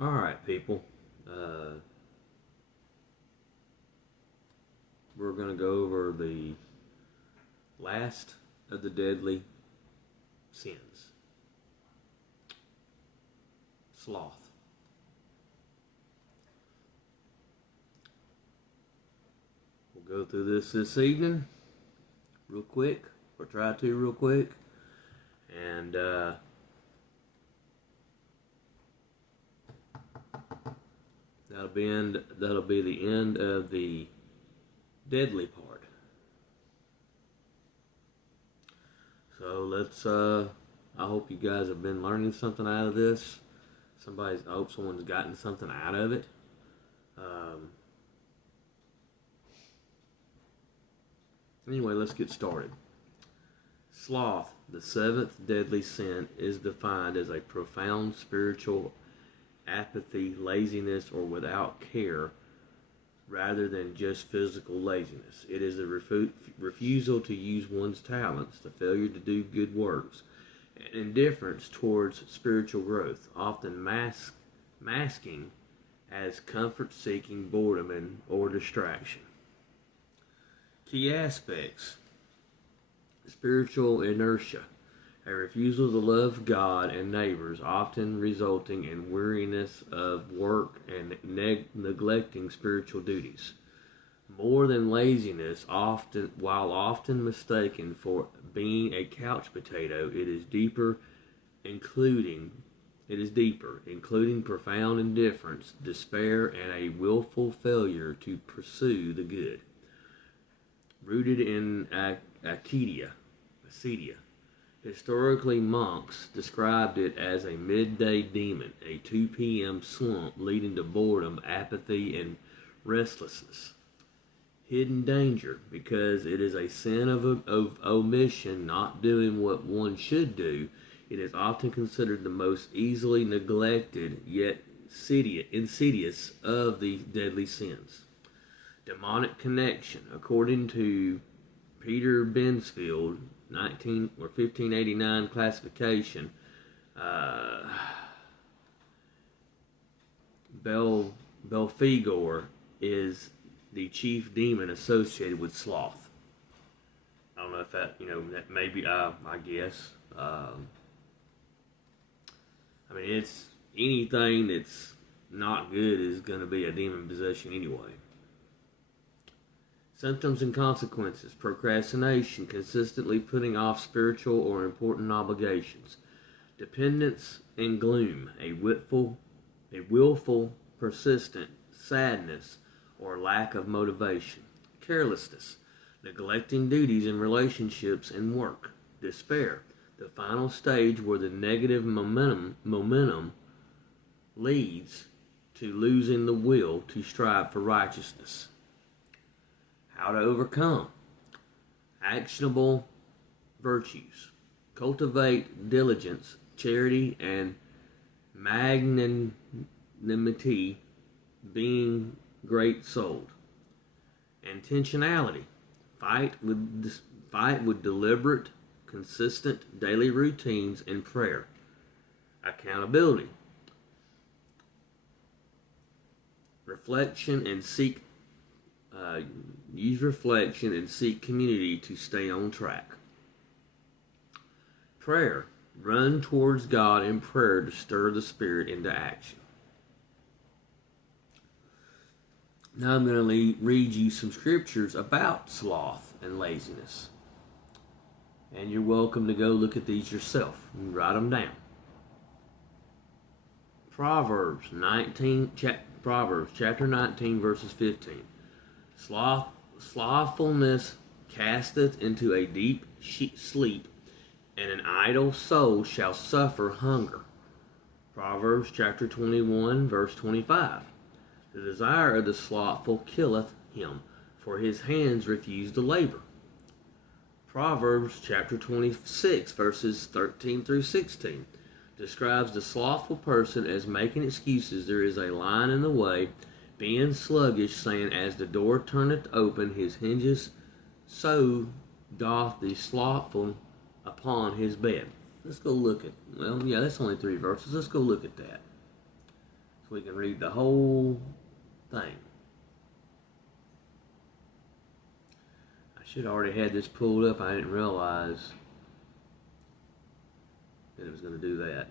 All right, people. Uh, we're going to go over the last of the deadly sins, sloth. We'll go through this evening real quick, or try to real quick, and that'll be the end of the deadly part. So let's. I hope you guys have been learning something out of this. I hope someone's gotten something out of it. Anyway, let's get started. Sloth, the seventh deadly sin, is defined as a profound spiritual apathy, laziness, or without care, rather than just physical laziness. It is a refusal to use one's talents, the failure to do good works, and indifference towards spiritual growth, often masking as comfort-seeking, boredom, or distraction. Key aspects: spiritual inertia, a refusal to love God and neighbors, often resulting in weariness of work and neglecting spiritual duties. More than laziness, while often mistaken for being a couch potato, it is deeper, including profound indifference, despair, and a willful failure to pursue the good. Rooted in Acedia. Historically, monks described it as a midday demon, a 2 p.m. slump leading to boredom, apathy, and restlessness. Hidden danger, because it is a sin of omission, not doing what one should do. It is often considered the most easily neglected yet insidious of the deadly sins. Demonic connection, according to Peter Bensfield, 1589 classification. Belphegor is the chief demon associated with sloth. I don't know if that maybe, I guess. It's anything that's not good is going to be a demon possession anyway. Symptoms and consequences: procrastination, consistently putting off spiritual or important obligations. Dependence and gloom, a willful, persistent sadness or lack of motivation. Carelessness, neglecting duties in relationships and work. Despair, the final stage where the negative momentum leads to losing the will to strive for righteousness. How to overcome: actionable virtues. Cultivate diligence, charity, and magnanimity, being great-souled. Intentionality: fight with deliberate, consistent daily routines and prayer. Accountability: use reflection and seek community to stay on track. Prayer: run towards God in prayer to stir the Spirit into action. Now I'm going to read you some scriptures about sloth and laziness. And you're welcome to go look at these yourself and write them down. Proverbs chapter 19, verses 15. Slothfulness casteth into a deep sleep, and an idle soul shall suffer hunger. Proverbs chapter 21, verse 25. The desire of the slothful killeth him, for his hands refuse to labor. Proverbs chapter 26, verses 13 through 16, describes the slothful person as making excuses. There is a line in the way, being sluggish, saying, as the door turneth open his hinges, so doth the slothful upon his bed. Let's go look at, that's only 3 verses. Let's go look at that. so we can read the whole thing. I should have already had this pulled up. I didn't realize that it was going to do that.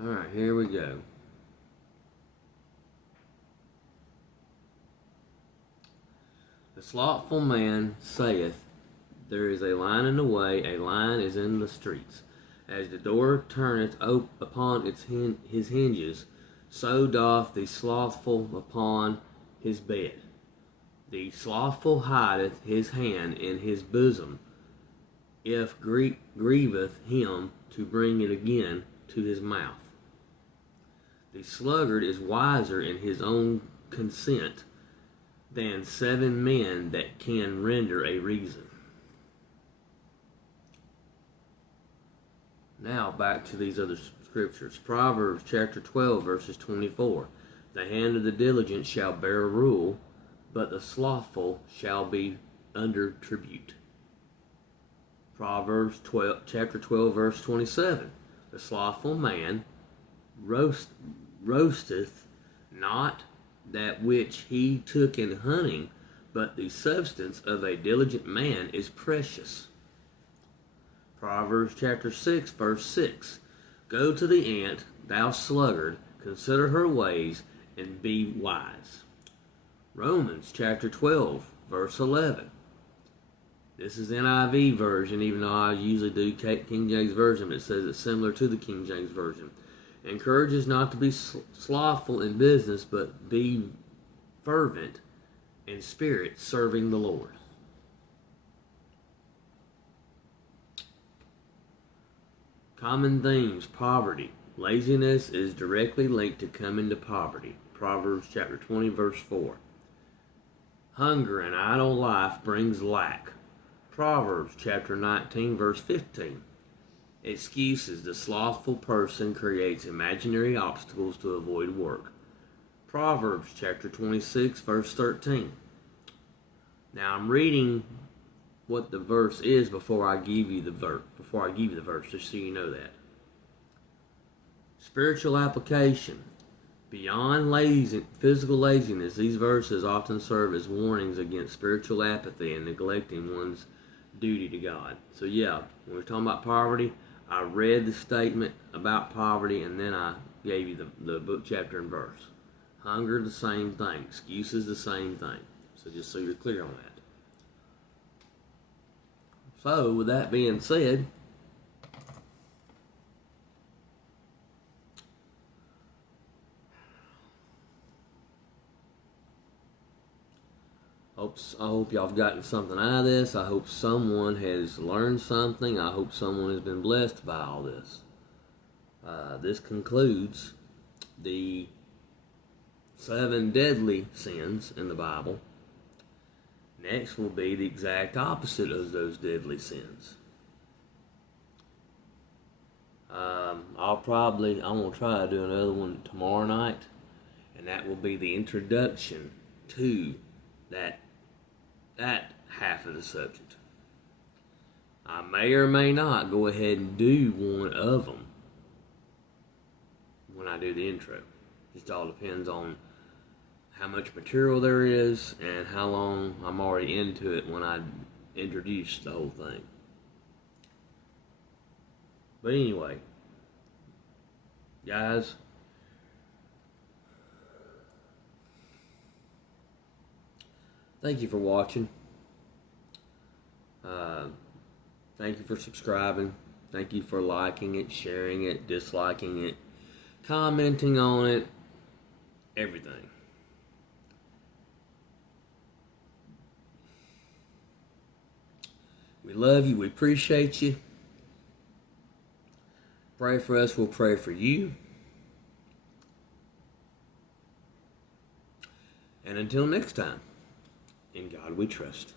Alright, here we go. The slothful man saith, there is a lion in the way, a lion is in the streets. As the door turneth upon his hinges, so doth the slothful upon his bed. The slothful hideth his hand in his bosom, if grieveth him to bring it again to his mouth. The sluggard is wiser in his own consent than 7 men that can render a reason. Now back to these other scriptures. Proverbs chapter 12 verses 24. The hand of the diligent shall bear rule, but the slothful shall be under tribute. Proverbs chapter 12 verse 27. The slothful man roasteth not that which he took in hunting, but the substance of a diligent man is precious. Proverbs chapter 6 verse 6. Go to the ant, thou sluggard, consider her ways, and be wise. Romans chapter 12 verse 11. This is NIV version, even though I usually do King James Version, but it says it's similar to the King James Version. Encourages not to be slothful in business, but be fervent in spirit, serving the Lord. Common themes: poverty. Laziness is directly linked to coming to poverty. Proverbs chapter 20 verse 4. Hunger and idle life brings lack. Proverbs chapter 19 verse 15. Excuses. The slothful person creates imaginary obstacles to avoid work. Proverbs chapter 26 verse 13. Now I'm reading what the verse is before I give you the verse. Just so you know that. Spiritual application. Beyond physical laziness, these verses often serve as warnings against spiritual apathy and neglecting one's duty to God. So yeah, when we're talking about poverty, I read the statement about poverty, and then I gave you the book, chapter, and verse. Hunger, the same thing. Excuses, the same thing. So just so you're clear on that. So, with that being said, I hope y'all have gotten something out of this. I hope someone has learned something. I hope someone has been blessed by all this. This concludes the 7 deadly sins in the Bible. Next will be the exact opposite of those deadly sins. I'm going to try to do another one tomorrow night, and that will be the introduction to that half of the subject. I may or may not go ahead and do one of them when I do the intro. Just all depends on how much material there is and how long I'm already into it when I introduce the whole thing. But anyway, guys, thank you for watching. Thank you for subscribing. Thank you for liking it, sharing it, disliking it, commenting on it, everything. We love you. We appreciate you. Pray for us. We'll pray for you. And until next time, in God we trust.